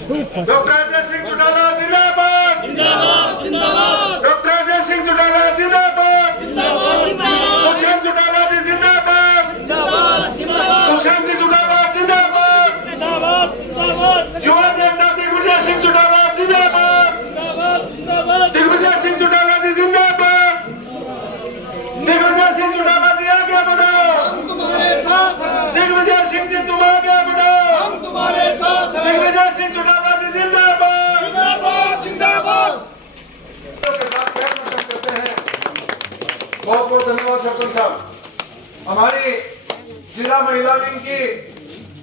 Doctor Ajay Singh Chautala जिंदाबाद जिंदाबाद जिंदाबाद। डॉक्टर अजय सिंह चौटाला जिंदाबाद जिंदाबाद जिंदाबाद। दुष्यंत चौटाला जी जिंदाबाद जिंदाबाद जिंदाबाद। दुष्यंत जी चौटाला जिंदाबाद जिंदाबाद जिंदाबाद। युवा नेता दिग्विजय सिंह चौटाला जिंदाबाद जिंदाबाद जिंदाबाद। दिग्विजय सिंह चौटाला जी जिंदाबाद। दिग्विजय सिंह चौटाला जी आगे बढ़ो, हम तुम्हारे साथ हैं। दिग्विजय सिंह जी तुम आगे बढ़ो, हम तुम्हारे साथ हैं। दिग्विजय सिंह चौटाला जी जिंदाबाद जिंदाबाद जिंदाबाद। के साथ पैर मटक करते हैं। बहुत बहुत धन्यवाद सरपंच साहब। हमारी जिला महिला विंग की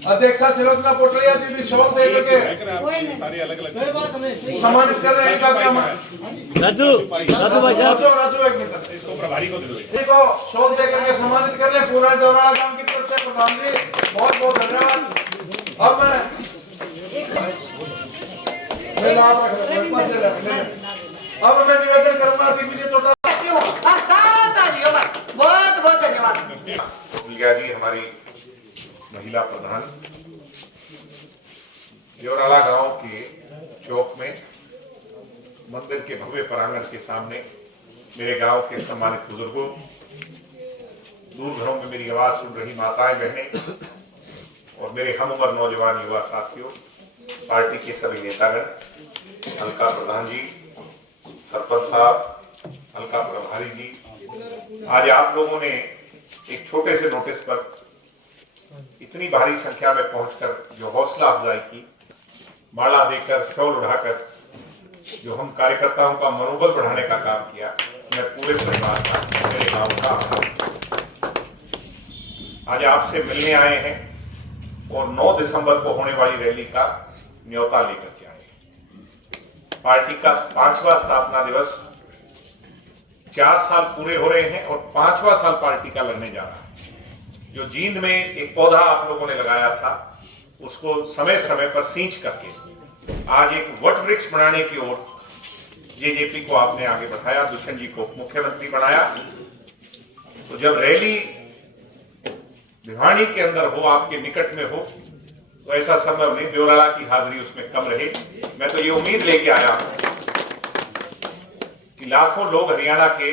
अध्यक्षा सिलोचना पोटलिया जी भी शॉल दे करके सम्मानित कर रहे हैं। इनका काम राजू राजू भाई साहब राजू एक मिनट इसको प्रभारी को दे दो, इनको शॉल दे करके सम्मानित कर रहे हैं पूरा दौराड़ा गांव की तरफ से। प्रधान जी बहुत बहुत धन्यवाद। अब मैं अब मैं निवेदन करूंगा दिग्विजय चौटाला बहुत बहुत धन्यवाद। जी हमारी महिला प्रधान देवराला गांव के चौक में मंदिर के भव्य प्रांगण के सामने मेरे गांव के सम्मानित बुजुर्गों, दूर घरों में मेरी आवाज सुन रही माताएं बहनें और मेरे हम उम्र नौजवान युवा साथियों, पार्टी के सभी नेतागण, हल्का प्रधान जी, सरपंच साहब, हल्का प्रभारी जी, आज आप लोगों ने एक छोटे से नोटिस पर इतनी भारी संख्या में पहुंचकर जो हौसला अफजाई की, माला देकर, शॉल उठाकर जो हम कार्यकर्ताओं का मनोबल बढ़ाने का काम किया, मैं पूरे परिवार का, मेरे गांव का आज आपसे मिलने आए हैं और 9 दिसंबर को होने वाली रैली का न्योता लेकर के आए हैं। पार्टी का 5वां स्थापना दिवस, 4 साल पूरे हो रहे हैं और 5वां साल पार्टी का लगने जा रहा है। जो जींद में एक पौधा आप लोगों ने लगाया था, उसको समय समय पर सींच करके आज एक वट वृक्ष बनाने की ओर जेजेपी को आपने आगे बढ़ाया, दुष्यंत जी को मुख्यमंत्री बनाया। तो जब रैली भिवानी के अंदर हो, आपके निकट में हो, तो ऐसा संभव नहीं देवराला की हाजिरी उसमें कम रहे। मैं तो ये उम्मीद लेके आया कि लाखों लोग हरियाणा के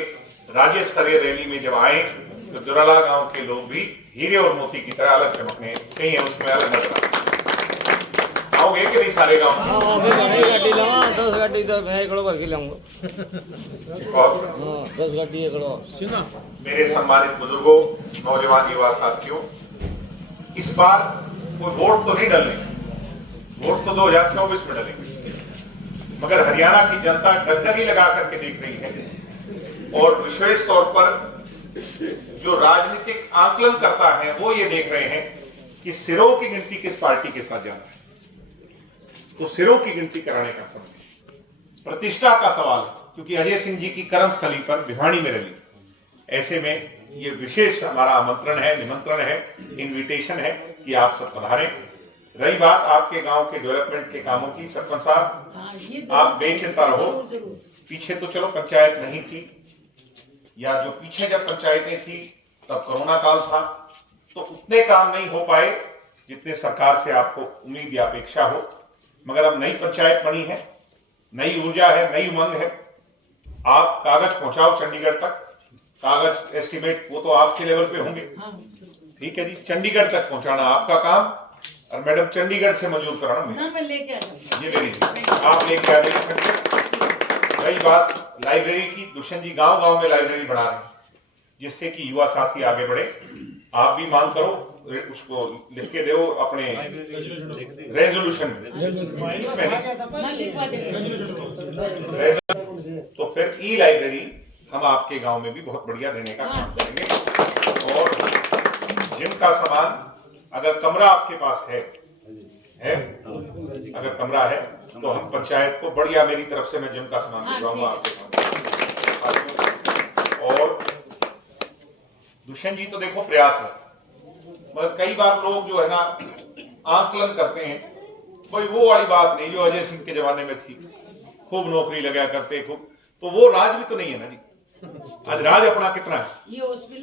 राज्य स्तरीय रैली में जब आए तो देवराला गांव के लोग भी हीरे और मोती की तरह अलग चमकने चाहिए, उसमें अलग नजर आओगे कि नहीं सारे गांव? गाड़ी लवा 10 गाड़ी तो मैं एकड़ो भर के लाऊंगा। 10 गाड़ी एकड़ो। मेरे सम्मानित बुजुर्गों, नौजवान युवा साथियों, इस बार कोई वोट तो नहीं डलने, वोट तो 2024 में डलेंगे, मगर हरियाणा की जनता डगडगी लगा करके देख रही है और विशेष तौर पर जो राजनीतिक आकलन करता है वो ये देख रहे हैं कि सिरों की गिनती किस पार्टी के साथ जाना है। तो सिरों की गिनती कराने का समय, प्रतिष्ठा का सवाल है, क्योंकि अजय सिंह जी की कर्मस्थली पर भिवानी में रैली, ऐसे में ये विशेष हमारा आमंत्रण है, निमंत्रण है, इनविटेशन है कि आप सब पधारें। रही बात आपके गांव के डेवलपमेंट के कामों की, सरपंच साहब आप बेचिंता रहो। पीछे तो चलो पंचायत नहीं थी, या जो पीछे जब पंचायतें थी तब कोरोना काल था, तो उतने काम नहीं हो पाए जितने सरकार से आपको उम्मीद या अपेक्षा हो। मगर अब नई पंचायत बनी है, नई ऊर्जा है, नई उमंग है। आप कागज पहुंचाओ चंडीगढ़ तक, कागज एस्टिमेट वो तो आपके लेवल पे होंगे, ठीक है जी, चंडीगढ़ तक पहुंचाना आपका काम, और मैडम चंडीगढ़ से मंजूर कराना मैं लेके आ जाऊंगा। ये मेरी आप लेके आ जाइए। रही बात लाइब्रेरी की, दुष्यंत जी गांव गांव में लाइब्रेरी बना रहे हैं जिससे कि युवा साथी आगे बढ़े। आप भी मांग करो, उसको लिख के दो अपने रेजोल्यूशन इसमें तो फिर ई लाइब्रेरी हम आपके गांव में भी बहुत बढ़िया देने का काम करेंगे। और जिनका सामान, अगर कमरा आपके पास है अगर कमरा है तो हम पंचायत को बढ़िया, मेरी तरफ से मैं जिम का सामान भिजवाऊंगा आपके पास। और दुष्यंत जी तो देखो प्रयास है, मगर कई बार लोग जो है ना आकलन करते हैं, भाई वो वाली बात नहीं जो अजय सिंह के जमाने में थी, खूब नौकरी लगा करते खूब, तो वो राज भी तो नहीं है ना जी। आज राज अपना कितना है,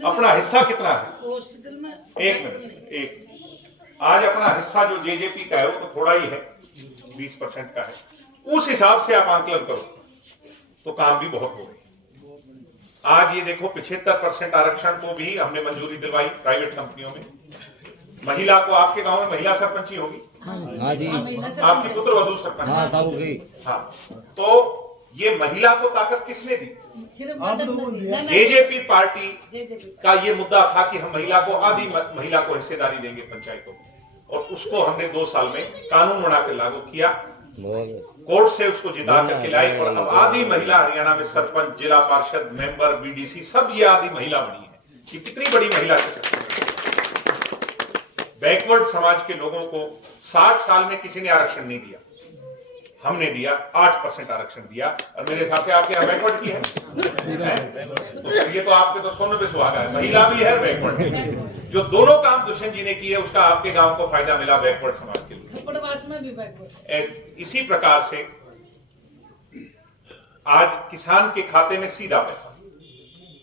अपना हिस्सा कितना है? हॉस्पिटल में एक मिनट, एक आज अपना हिस्सा जो जेजेपी का है वो तो थोड़ा ही है, 20% का है, उस हिसाब से आप आंकलन करो तो काम भी बहुत हो गए। आज ये देखो 75% आरक्षण को भी हमने मंजूरी दिलवाई प्राइवेट कंपनियों में। महिला को, आपके गांव में महिला सरपंची होगी, हाँ जी, आपकी पुत्र वधू सरपंच। हाँ था गई। हाँ, तो ये महिला को ताकत किसने दी? जेजेपी पार्टी का ये मुद्दा था कि हम महिला को, आधी महिला को हिस्सेदारी देंगे पंचायतों में, और उसको हमने 2 साल में कानून बनाकर लागू किया, कोर्ट से उसको जिता करके लाई, और अब आधी महिला हरियाणा में सरपंच, जिला पार्षद, मेंबर, बीडीसी सब ये आधी महिला बनी है। ये कितनी बड़ी महिला सशक्तिकरण। बैकवर्ड समाज के लोगों को 60 साल में किसी ने आरक्षण नहीं दिया, हमने दिया। 8% आरक्षण दिया, और मेरे हिसाब से आपके यहाँ बैकवर्ड की है? तो ये तो आपके तो सोने पे सुहागा है, महिला भी है, बैकवर्ड है। जो दोनों काम दुष्यंत जी ने किए उसका आपके गांव को फायदा मिला बैकवर्ड समाज के लिए। इसी प्रकार से आज किसान के खाते में सीधा पैसा,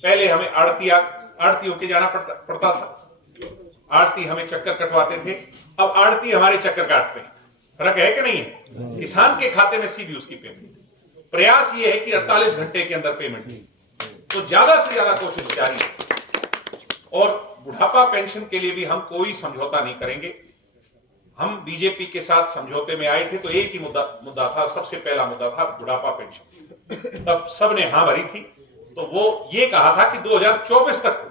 पहले हमें आड़तियों के जाना पड़ता था, आड़ती हमें चक्कर कटवाते थे, अब आड़ती हमारे चक्कर काटते हैं। फर्क है कि नहीं है? किसान के खाते में सीधी उसकी पेमेंट। प्रयास ये है कि 48 घंटे के अंदर पेमेंट दी, तो ज्यादा से ज्यादा कोशिश जारी है। और बुढ़ापा पेंशन के लिए भी हम कोई समझौता नहीं करेंगे। हम बीजेपी के साथ समझौते में आए थे तो एक ही मुद्दा था, सबसे पहला मुद्दा था बुढ़ापा पेंशन। तब सबने हाँ भरी थी, तो वो ये कहा था कि 2024 तक।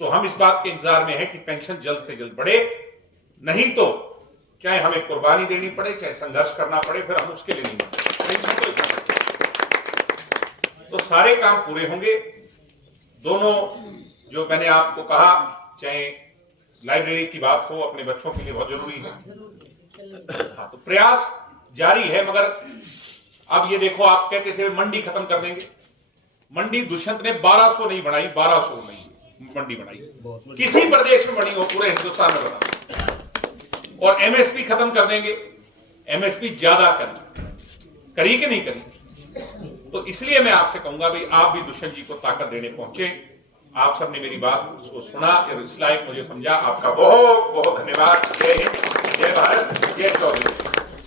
तो हम इस बात के इंतजार में हैं कि पेंशन जल्द से जल्द बढ़े, नहीं तो चाहे हमें कुर्बानी देनी पड़े, चाहे संघर्ष करना पड़े, फिर हम उसके लिए नहीं। तो सारे काम पूरे होंगे। दोनों जो मैंने आपको कहा, चाहे लाइब्रेरी की बात हो, अपने बच्चों के लिए बहुत जरूरी है। हाँ, तो प्रयास जारी है। मगर अब ये देखो, आप कहते थे मंडी खत्म कर देंगे। मंडी दुष्यंत ने 1200 नहीं बनाई, 1200 नहीं मंडी बनाई, किसी प्रदेश में बनी हो, पूरे हिंदुस्तान में बना। और एमएसपी खत्म कर देंगे, एमएसपी ज्यादा करी कि नहीं करी। तो इसलिए मैं आपसे कहूंगा भाई, आप भी दुष्यंत जी को ताकत देने पहुंचे। आप सबने मेरी बात को सुना, इस लायक मुझे समझा। आपका बहुत बहुत धन्यवाद। जय हिंद, जय भारत, जय चौधरी।